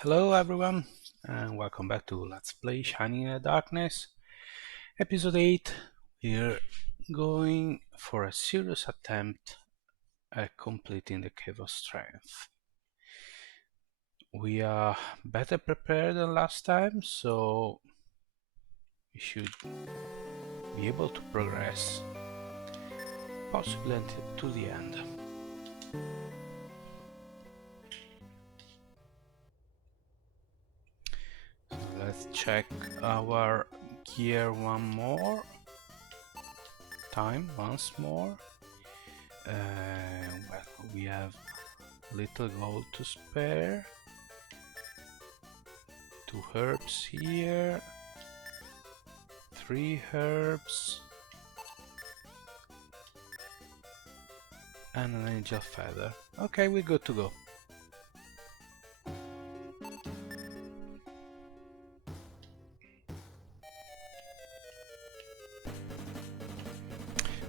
Hello everyone and welcome back to Let's Play Shining in the Darkness Episode 8. We're going for a serious attempt at completing the Cave of Strength. We are better prepared than last time, so we should be able to progress possibly until to the end. So let's check our gear once more. Well, we have little gold to spare. 2 herbs here, 3 herbs, and an angel feather. Okay, we're good to go.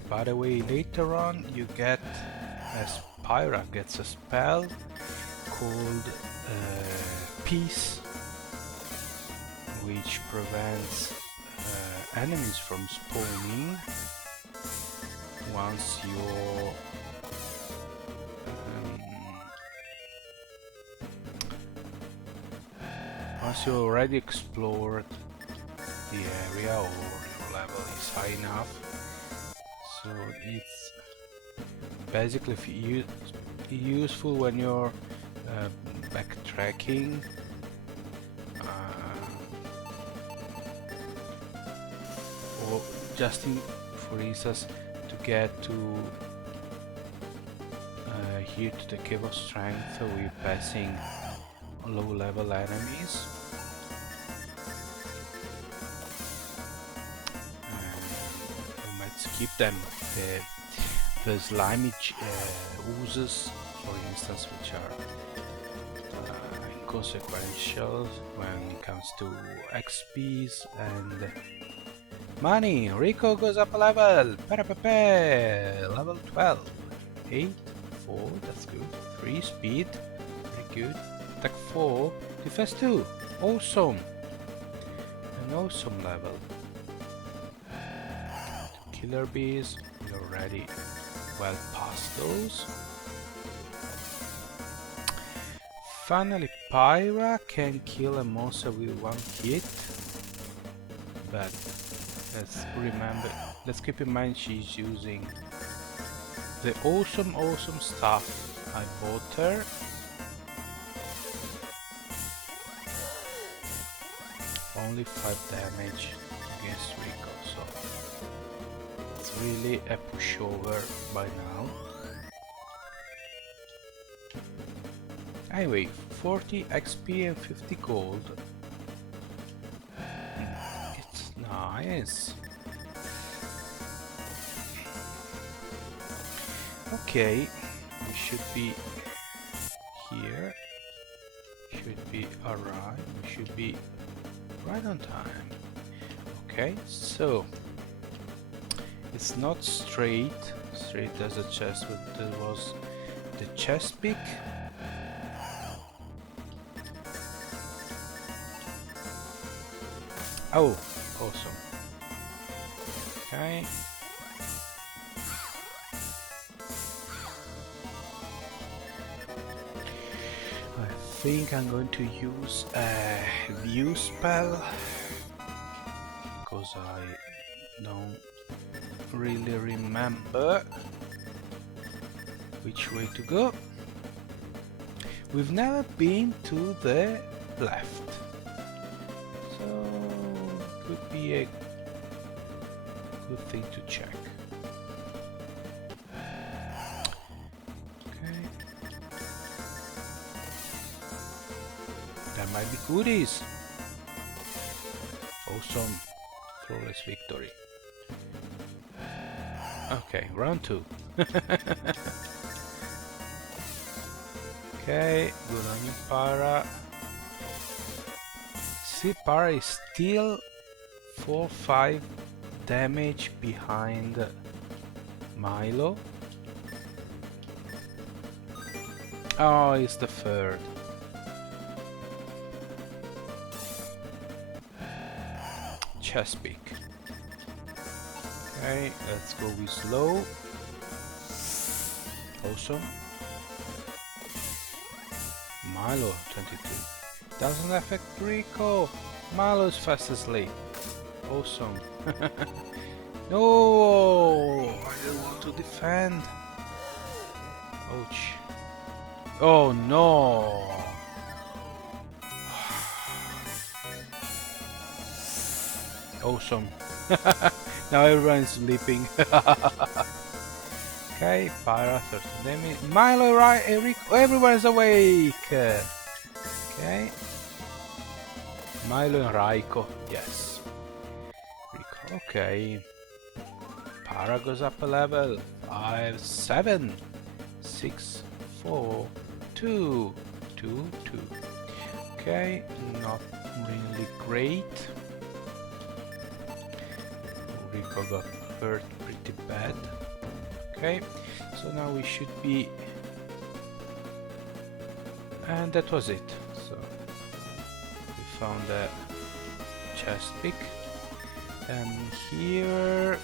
By the way, later on you get, as Pyra gets a spell called Peace, which prevents enemies from spawning once you already explored the area or your level is high enough. So it's basically useful when you're backtracking, or just for instance to get to here to the Cave of Strength. We're passing low level enemies. We might skip them. The slimy oozes, for instance, which are inconsequential when it comes to XPs and money. Rico goes up a level. Level 12. 8, 4, that's good. 3 speed, very good. Attack 4, defense 2. Awesome. An awesome level. Killer bees, we're already well past those. Finally, Pyra can kill a monster with 1 hit, but let's keep in mind she's using the awesome stuff I bought her. Only 5 damage against Rico, so it's really a pushover by now. Anyway, 40 XP and 50 gold. It's nice. Okay, we should be here. Should be alright. We should be right on time. Okay, so it's not straight as a chest, but there was the chest pick. Oh, awesome. Okay. I think I'm going to use a view spell because I don't really remember which way to go. We've never been to the left, so could be a good thing to check. Okay, there might be goodies. Awesome, flawless victory. Okay, round 2. Okay, good on you, Pyra. See, Pyra is still 4-5 damage behind Milo. Oh, it's the third. chest pick. Okay, let's go with slow. Awesome. Milo 22. Doesn't affect Rico. Milo is fast asleep. Awesome. No! I don't want to defend. Ouch. Oh no! Awesome. Now everyone's sleeping. Okay, Pyra 13 damage. Milo, right? Everyone's awake! Okay. Milo and Raiko, yes. Rico, okay. Pyra goes up a level. 5, 7, 6, 4, 2, 2, 2. Okay, not really great. Rico got hurt pretty bad. Okay, so now we should be... And that was it. So we found a chest pick. And here...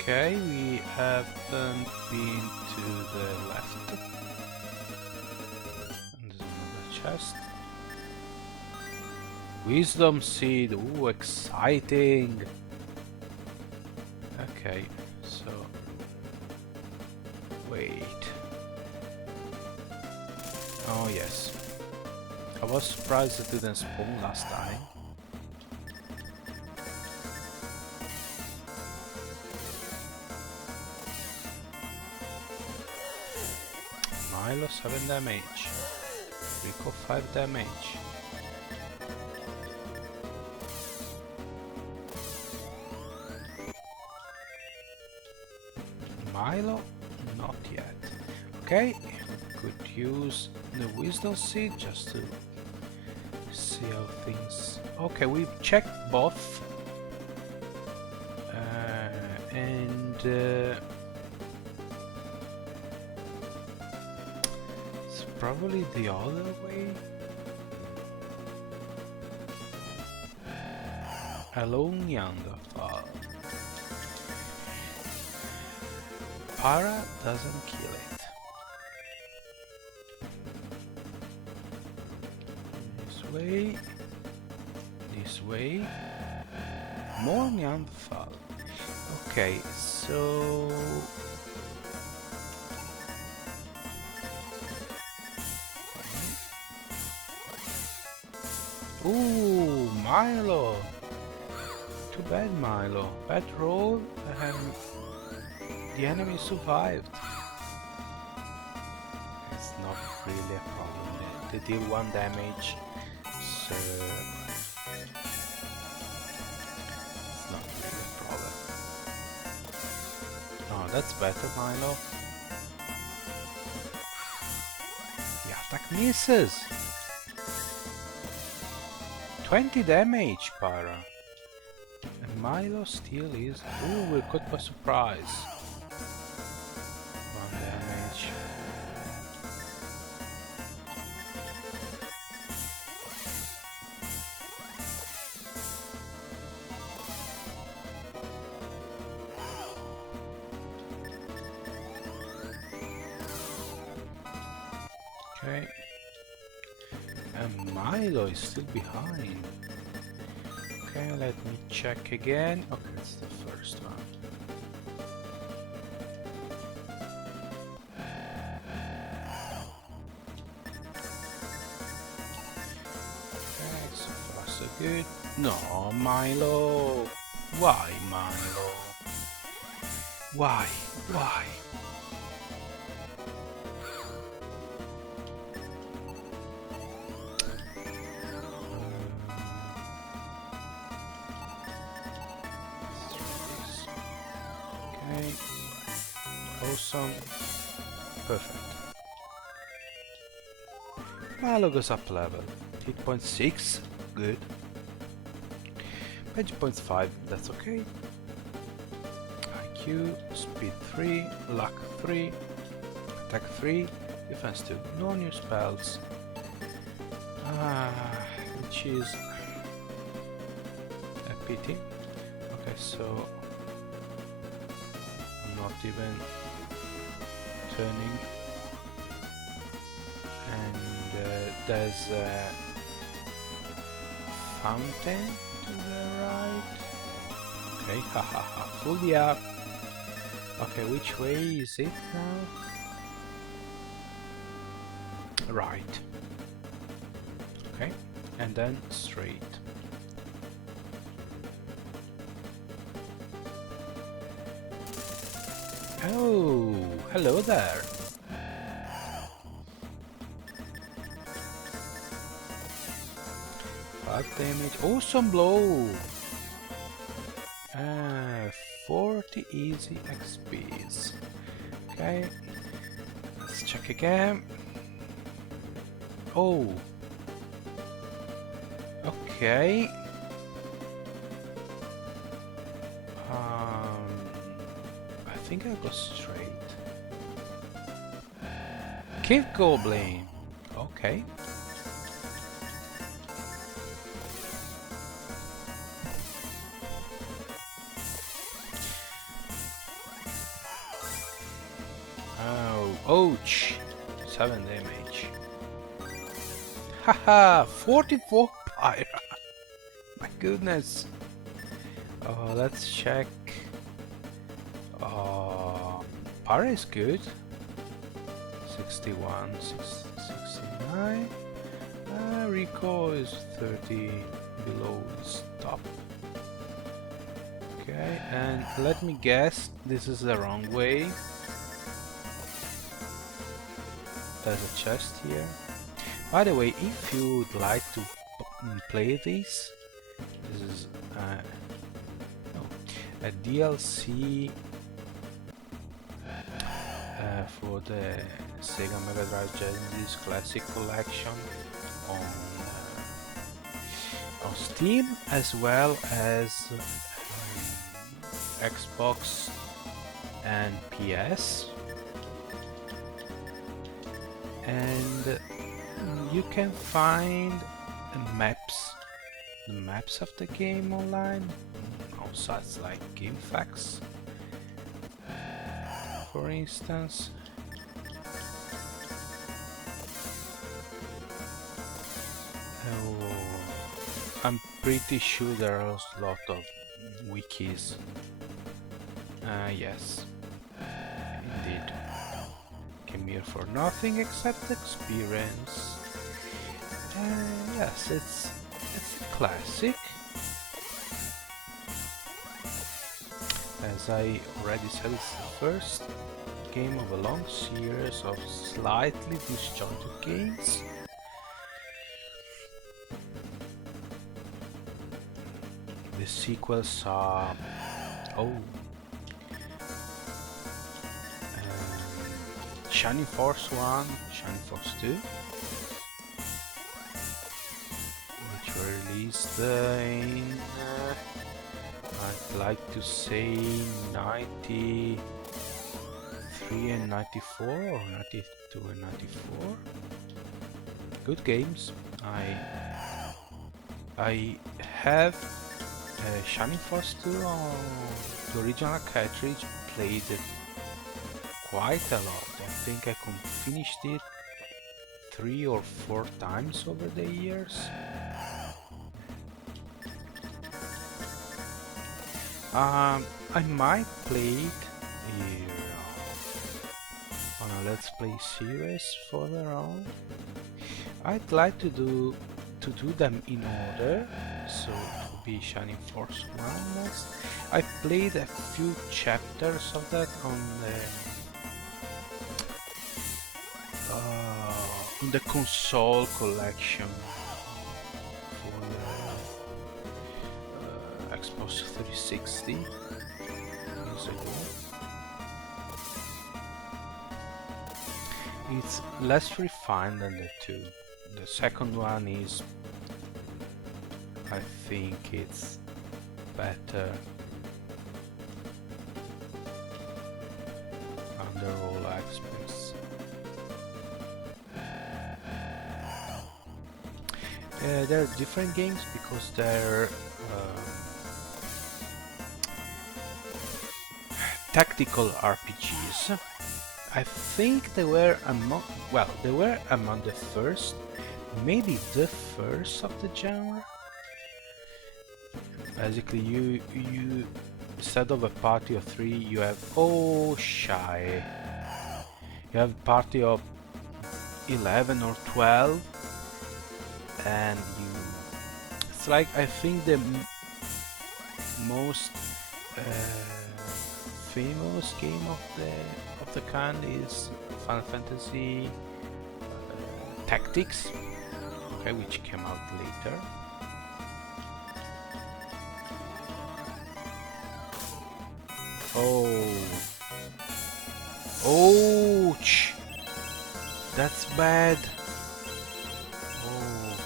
Okay, we haven't been to the left. And there's another chest. Wisdom seed, ooh, exciting! Okay, so... Wait... Oh yes. I was surprised it didn't spawn last time. Milo 7 damage. Rico 5 damage. Milo? Not yet. Okay, could use the wisdom seed just to see how things... Okay, we've checked both. It's probably the other way. Alone Neanderthal. Pyra doesn't kill it. This way. This way. More Neanderthal. Okay, so... Ooh, Milo! Too bad, Milo. Bad roll and the enemy survived. It's not really a problem. They deal 1 damage, so it's not really a problem. Oh, that's better, Milo. The attack misses! 20 damage, Pyra. And Milo still is... Ooh, we're caught by surprise. 1 damage. Okay. And Milo is still behind. Okay, let me check again. Okay, it's the first one. Okay, so far so good. No, Milo! Why, Milo? Why? Why? Awesome. Perfect. Milo goes up level. Hit point 6, good. Magic points 5, that's okay. IQ, speed 3, luck 3, attack 3, defense 2. No new spells. which is a pity. Okay, so I'm not even turning, and there's a fountain to the right. Okay, haha, fully up. Okay, which way is it now? Right. Okay, and then straight. Oh, hello there. Five damage. Awesome blow. 40 easy XPs. Okay, let's check again. Oh, okay. I think I go straight. Cave Goblin. Okay. Oh, ouch! 7 damage. Haha, 44 Pyra. My goodness. Let's check. Pyra is good. 61, 69. Rico is 30 below his top. Okay, and let me guess, this is the wrong way. There's a chest here. By the way, if you would like to play this is a DLC for the Sega Mega Drive Genesis Classic Collection on Steam, as well as Xbox and PS. And you can find the maps of the game online on sites like GameFAQs, for instance. I'm pretty sure there are a lot of wikis. Yes, indeed. Came here for nothing except experience. Yes, it's classic. As I already said, it's the first game of a long series of slightly disjointed games. The sequels are Shining Force 1, Shining Force 2, which were released in, I'd like to say 93 and 94, or 92 and 94. Good games. I have Shining Force 2 on the original cartridge, played it quite a lot. I think I finished it 3 or 4 times over the years. I might play it here on a Let's Play series further on. I'd like to do them in order, so it will be Shining Force 1 next. I played a few chapters of that on the console collection for the Xbox 360 years ago. It's less refined than the two. The second one is, I think it's better under all aspects. There are different games because they're tactical RPGs. I think they were among, well, they were among the first, maybe the first of the genre. Basically, you instead of a party of 3, you have you have a party of 11 or 12, and it's like, I think the most famous game of the kind is Final Fantasy Tactics, okay, which came out later. Oh, ouch! That's bad. Oh,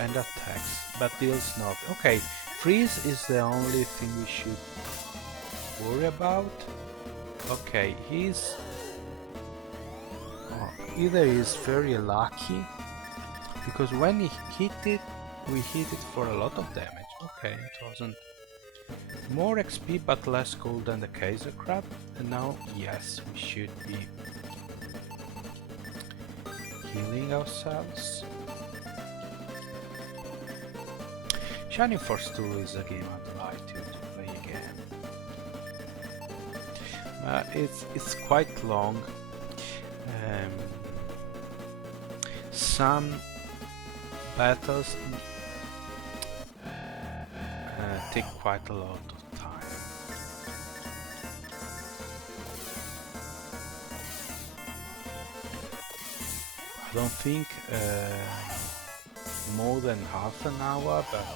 and attacks, but deals not. Okay, freeze is the only thing we should worry about. Okay, he's either he's very lucky, because when he hit it, we hit it for a lot of damage. Okay, it wasn't more XP but less gold than the Kaiser crab, and now yes, we should be healing ourselves. Shining Force 2 is a game I'd like to play again. It's quite long. Some battles take quite a lot of time. I don't think more than half an hour, but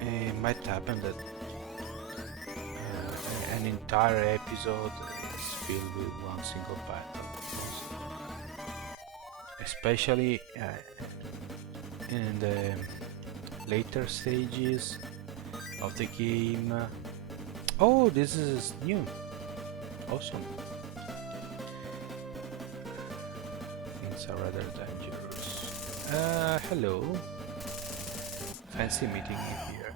it might happen that an entire episode is filled with one single battle. Especially in the later stages of the game. Oh, this is new. Awesome. Things are rather dangerous. Hello. Fancy meeting you here.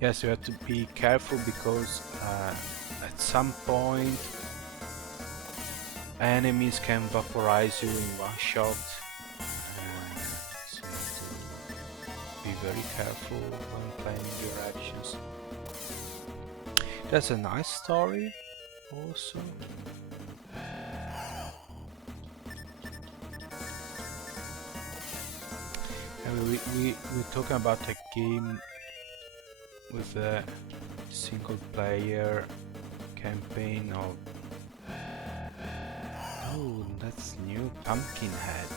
Yes, you have to be careful because at some point enemies can vaporize you in one shot. So you have to be very careful when planning your actions. That's a nice story also. And we're talking about a game with a single player campaign of, oh, that's new, Pumpkinhead,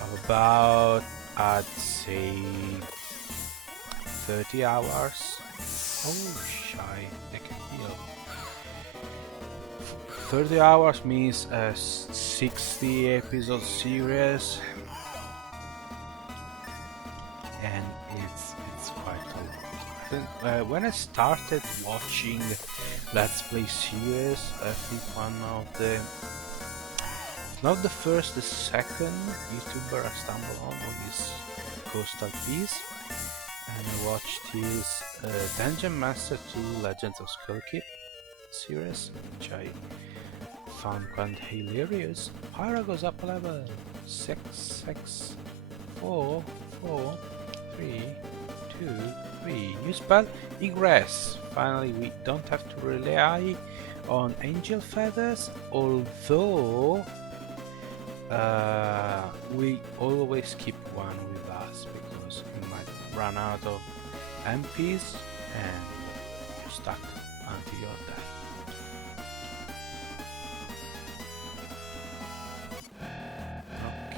of about, I'd say, 30 hours. Oh, shy, I can heal. 30 hours means a 60 episode series, and it's quite a lot. When I started watching Let's Play series, I think one of the, not the first, the second YouTuber I stumbled on was Coastal Peace, and I watched his Dungeon Master 2 Legends of Skullkeep series, which I found quite hilarious. Pyra goes up a level. 6, 6, 4, 4, 3, 2, 3. New spell, Egress. Finally, we don't have to rely on angel feathers, although we always keep one with us because you might run out of MPs and you're stuck until your death.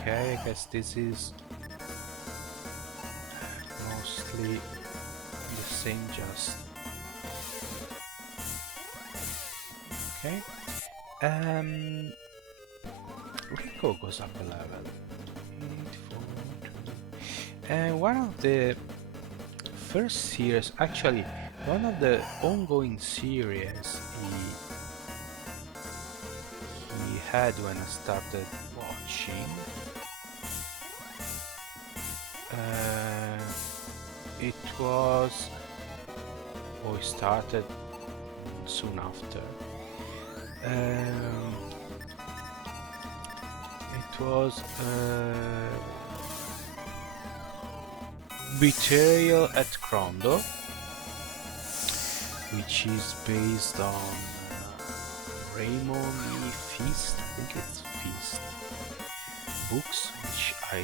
Okay, I guess this is mostly the same, just okay. Rico goes up a level. 8, 4, 2. And one of the first series, actually one of the ongoing series, he had when I started watching. It was... we started soon after. It was Betrayal at Crondor, which is based on Raymond E. Feast, I think it's Feast books, which I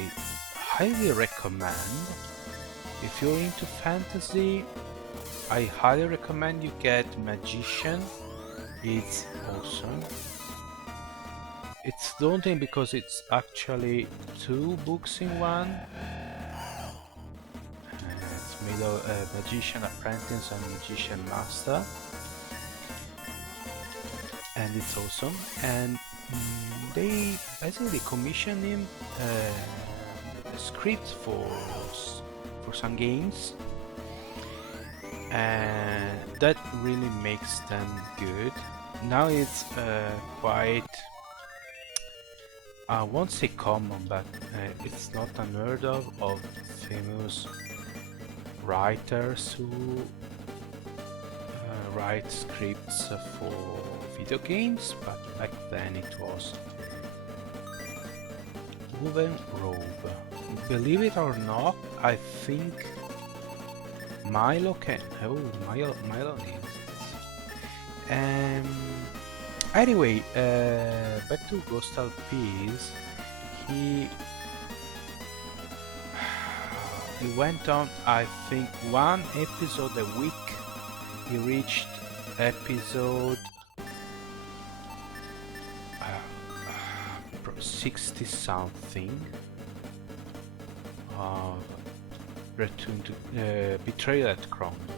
highly recommend. If you're into fantasy, I highly recommend you get Magician. It's awesome. It's daunting because it's actually 2 books in one. It's made of Magician Apprentice and Magician Master. And it's awesome. And they basically commissioned him a script for some games. And that really makes them good. Now it's quite, I won't say common, but it's not unheard of famous writers who write scripts for video games, but back then it was Woven Robe. Believe it or not, I think Milo can... oh, Milo needs it. Anyway, back to Ghostal Peace. He went on, I think, 1 episode a week. He reached episode 60 something. Return to Betrayal at Crondor.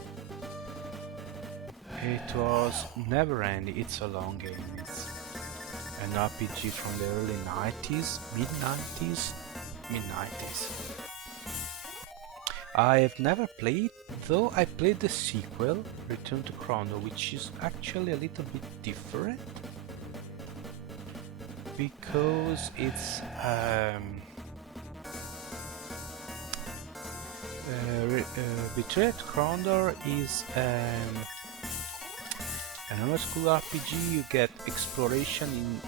It was never ending. It's a long game. It's an RPG from the early 90s, mid-90s. I have never played, though I played the sequel, Return to Crondor, which is actually a little bit different because it's Betrayal at Crondor is another school RPG. You get exploration in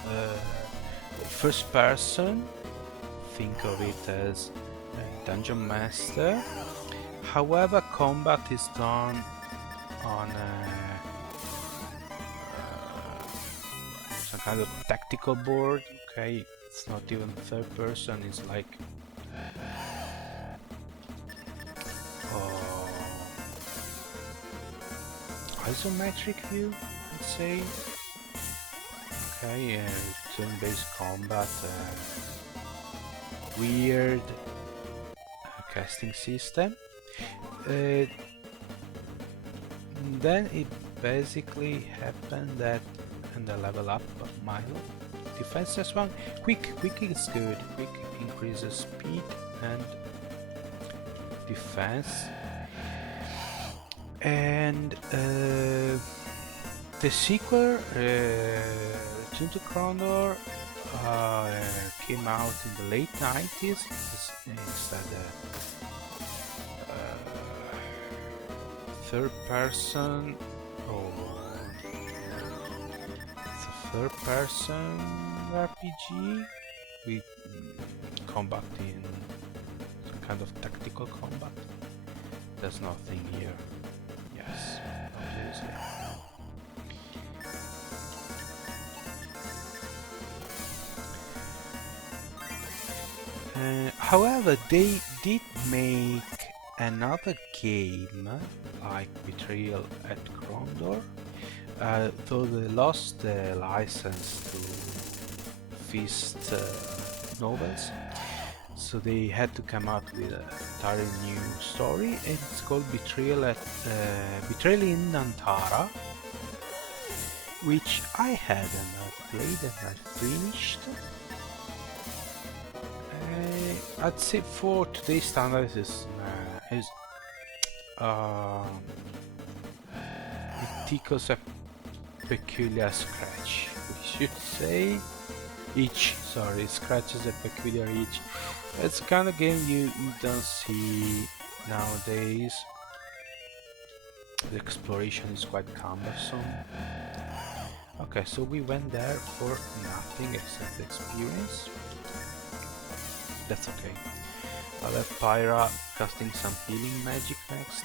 first person. Think of it as Dungeon Master. However, combat is done on some kind of tactical board. Okay, it's not even third person. It's like isometric view, let's say. Okay, turn-based combat, weird casting system. Then it basically happened that, and the level up of Milo. Defense as well. Quick is good. Quick increases speed and defense. And the sequel, Return to Crondor, came out in the late 90s. Instead, third person, it's a third person RPG with combat in some kind of tactical combat. There's nothing here. Yes, obviously. However, they did make another game like Betrayal at Crondor, though they lost the license to Feast novels, so they had to come out with an entirely new story, and it's called Betrayal in Nantara, which I hadn't played and I finished. I'd say for today's standards it tickles a peculiar scratch, we should say. itch. Sorry, it scratches a peculiar itch. It's the kind of game you don't see nowadays. The exploration is quite cumbersome. Okay, so we went there for nothing except experience. That's okay. I'll have Pyra casting some healing magic next.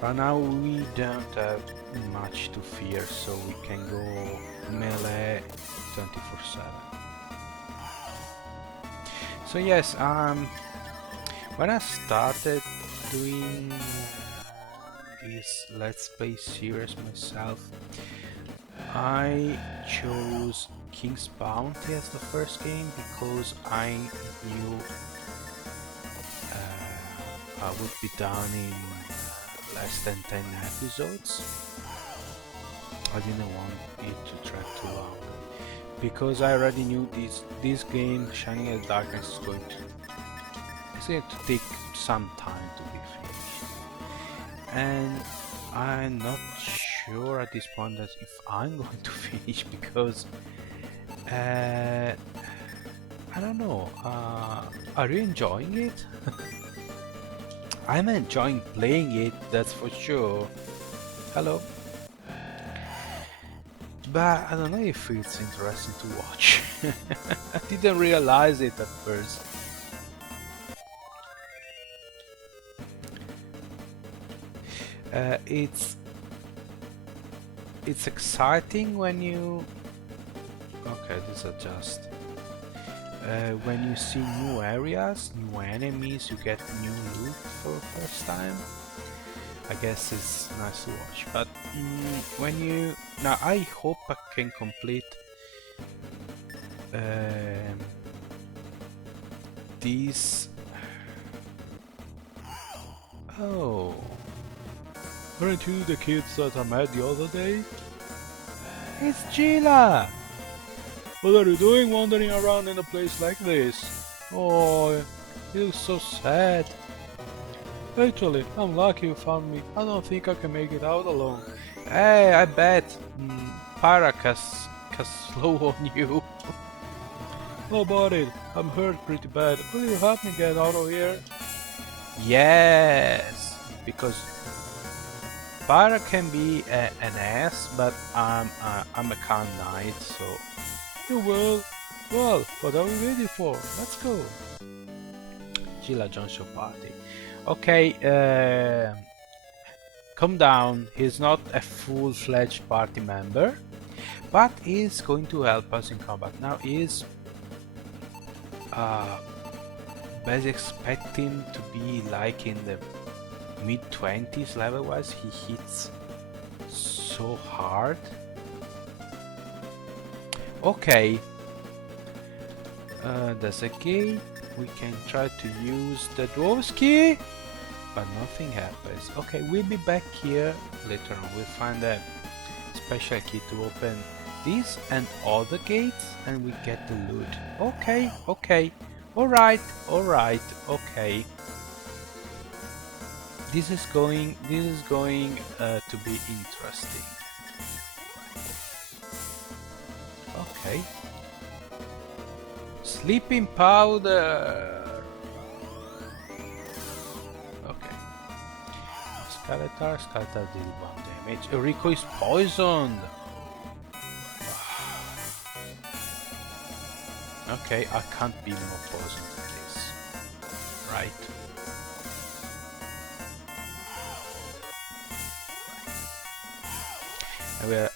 Right now we don't have much to fear, so we can go melee 24/7. So yes, when I started doing this Let's Play series myself, I chose King's Bounty as the first game because I knew I would be done in less than 10 episodes. I didn't want it to drag too long because I already knew this game, Shining in the Darkness, is going to take some time to be finished, and I'm not sure at this point that if I'm going to finish because I don't know. Are you enjoying it? I'm enjoying playing it, that's for sure. Hello. But I don't know if it's interesting to watch. I didn't realize it at first. It's exciting when you... Okay, these are just... when you see new areas, new enemies, you get new loot for the first time. I guess it's nice to watch. But when you... Now I hope I can complete these... Oh... Aren't you the kids that I met the other day? It's Gila! What are you doing wandering around in a place like this? Oh, you look so sad. Actually, I'm lucky you found me. I don't think I can make it out alone. Hey, I bet Pyra can slow on you. How about it? I'm hurt pretty bad. Will you help me get out of here? Yes, because Pyra can be an ass, but I'm a calm knight, so... You will? Well, what are we waiting for? Let's go! Gila joins your party. Okay, calm down. He's not a full-fledged party member, but he's going to help us in combat. Now he's... basically expect him to be like in the mid-20s level-wise. He hits so hard. Okay, there's a gate. We can try to use the dwarf's key, but nothing happens. Okay, we'll be back here later on. We'll find a special key to open these and all the gates, and we get the loot. Okay, okay, alright, okay. This is going to be interesting. Okay. Sleeping powder. Okay. Skeletor did 1 damage. Rico is poisoned. Okay, I can't be more poisoned than this. Right.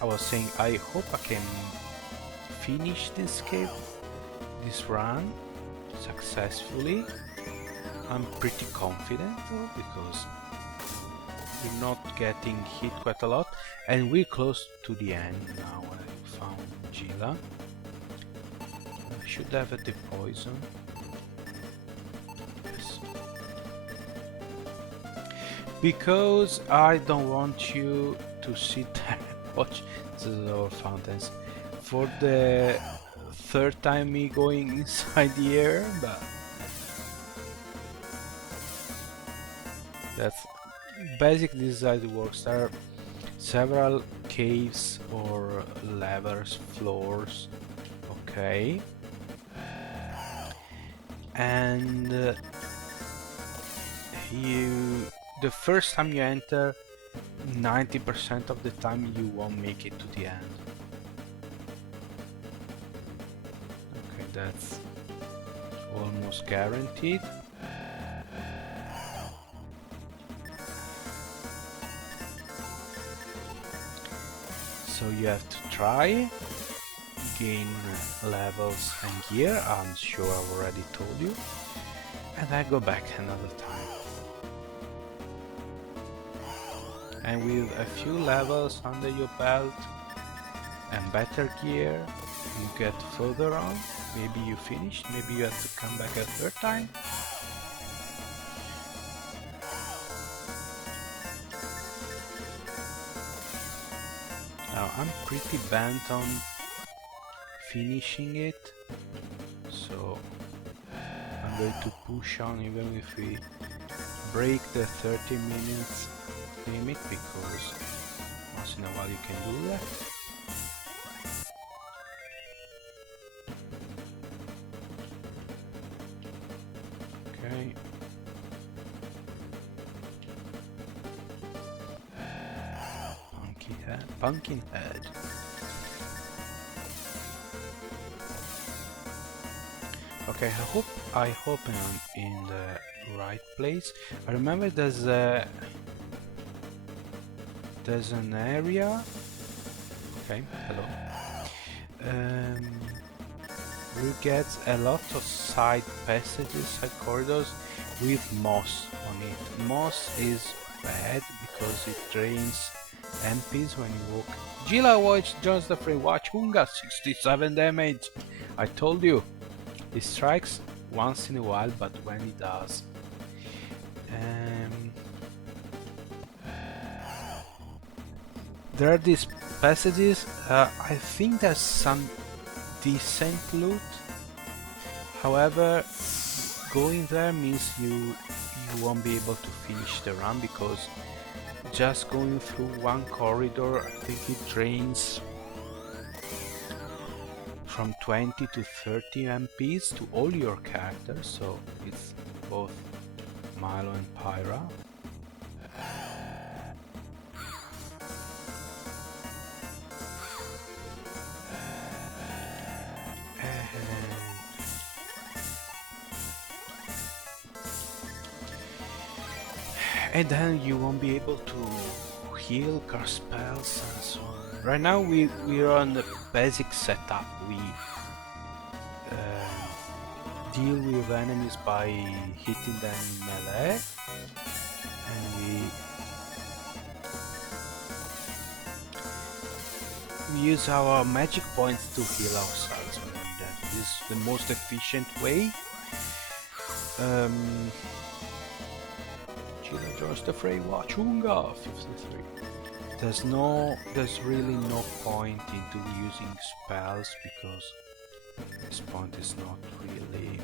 I was saying, I hope I can finish this run successfully. I'm pretty confident though, because we're not getting hit quite a lot, and we're close to the end now. I found Gila. I should have the poison. Yes. Because I don't want you to sit there and watch the lower fountains for the third time me going inside the air, but that's basically this is how it works. There are several caves or levers, floors. Okay. And the first time you enter, 90% of the time you won't make it to the end. Okay, that's almost guaranteed. So you have to try, gain levels and gear, I'm sure I've already told you, and then go back another time. And with a few levels under your belt and better gear, you get further on. Maybe you finish, maybe you have to come back a third time. Now I'm pretty bent on finishing it, so I'm going to push on even if we break the 30 minutes limit, because once in a while you can do that. Okay. Pumpkin head. Okay, I hope I'm in the right place. I remember there's an area. Okay, hello. We get a lot of side passages, side corridors with moss on it. Moss is bad because it drains MPs when you walk. Gila Watch joins the free watch. Hunga 67 damage. I told you. It strikes once in a while, but when it does. There are these passages. I think there's some decent loot. However, going there means you won't be able to finish the run, because just going through one corridor, I think it drains from 20 to 30 MPs to all your characters, so it's both Milo and Pyra. And then you won't be able to heal, cast spells and so on. Right now we're on the basic setup. We deal with enemies by hitting them in melee, and we use our magic points to heal ourselves when we need that. This is the most efficient way. Joins the fray, watch Hunga 53. There's really no point into using spells, because this point is not really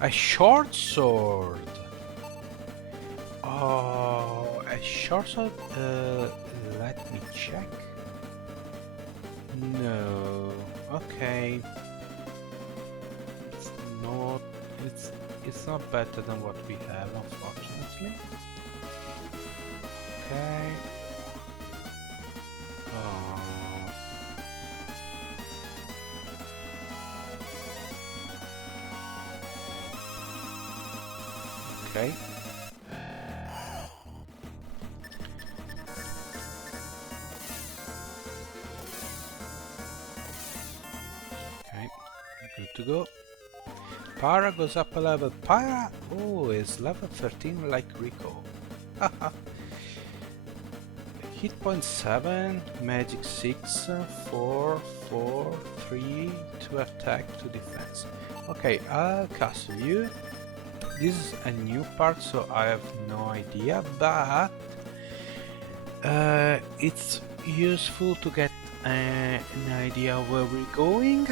a short sword. Oh, a short sword. Let me check. No. Okay. It's not better than what we have, unfortunately. Okay. Okay. Okay. Good to go. Pyra goes up a level. Pyra, oh, is level 13 like Rico. Hit point 7, magic 6, 4, 4, 3 to attack, to defense. Okay, I'll cast you. This is a new part, so I have no idea, but it's useful to get an idea where we're going.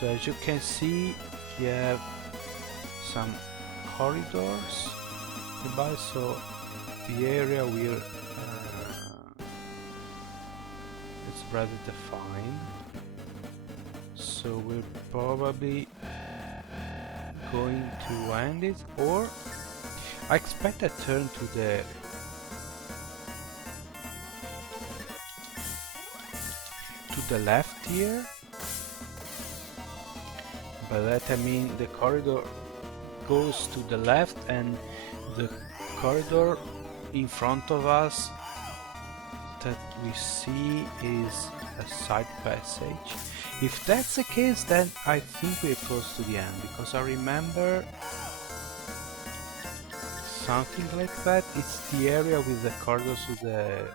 So as you can see, you have some corridors nearby, so the area will it's rather defined. So we're probably going to end it, or I expect a turn to the left here. By that I mean the corridor goes to the left and the corridor in front of us that we see is a side passage. If that's the case, then I think we're close to the end, because I remember something like that. It's the area with the corridors with the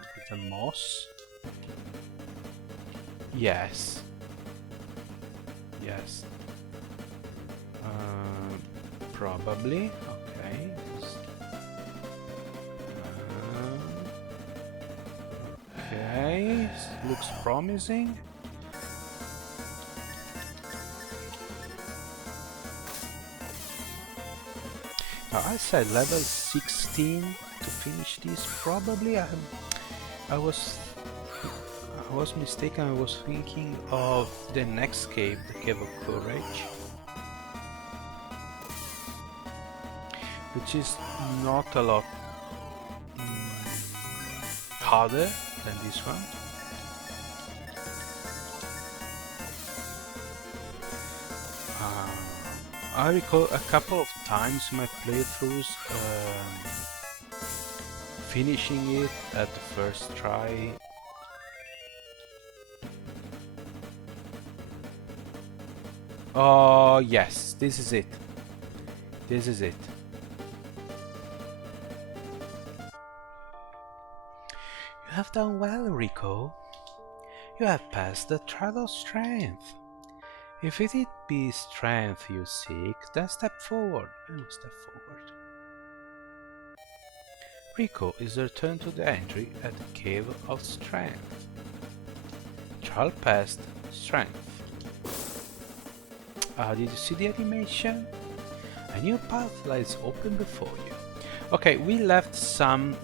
moss. Yes. Yes. Probably. Okay. Okay. Looks promising. Now I said level 16 to finish this. Probably I was mistaken. I was thinking of the next cave, the Cave of Courage, which is not a lot harder than this one. I recall a couple of times in my playthroughs finishing it at the first try. Oh yes, this is it. This is it. You have done well, Rico. You have passed the trial of strength. If it be strength you seek, then step forward and step forward. Rico is returned to the entry at the Cave of Strength. Trial passed, strength. Did you see the animation? A new path lies open before you. Okay, we left some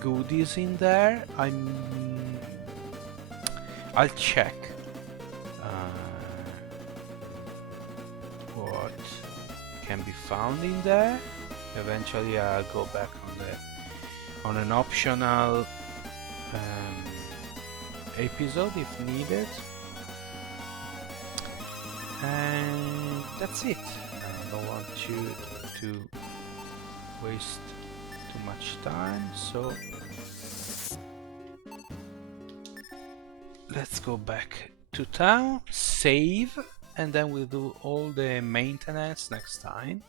goodies in there. I'll check what can be found in there. Eventually I'll go back on an optional episode if needed. And that's it. I don't want you to waste too much time, so let's go back to town, save, and then we'll do all the maintenance next time.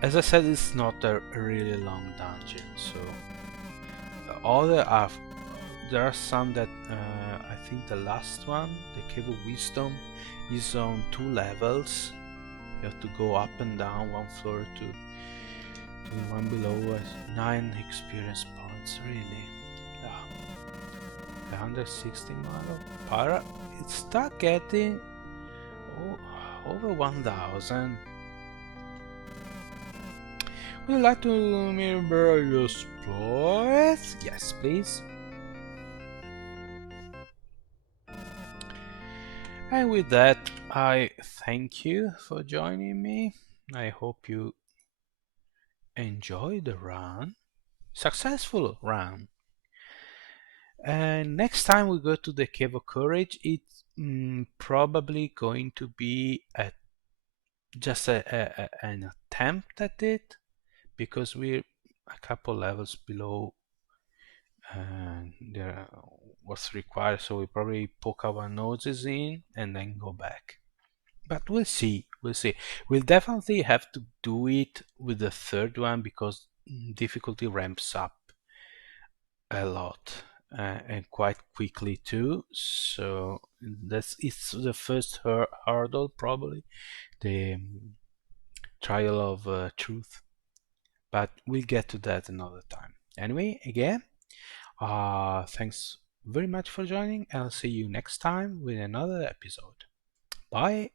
As I said, it's not a really long dungeon, so there are some that I think the last one, the Cave of Wisdom, is on 2 levels. You have to go up and down one floor to the one below. 9 experience points, really. Yeah. 160 model. Para, it start getting over 1000. Would you like to remember your exploits? Yes, please. And with that, I thank you for joining me. I hope you enjoyed the run. Successful run. And next time we go to the Cave of Courage, it's probably going to be just an attempt at it, because we're a couple levels below there what's required, so we probably poke our noses in and then go back. But we'll see. We'll definitely have to do it with the third one, because difficulty ramps up a lot and quite quickly too. So it's the first hurdle, probably the trial of truth. But we'll get to that another time. Anyway, again, thanks very much for joining. I'll see you next time with another episode. Bye.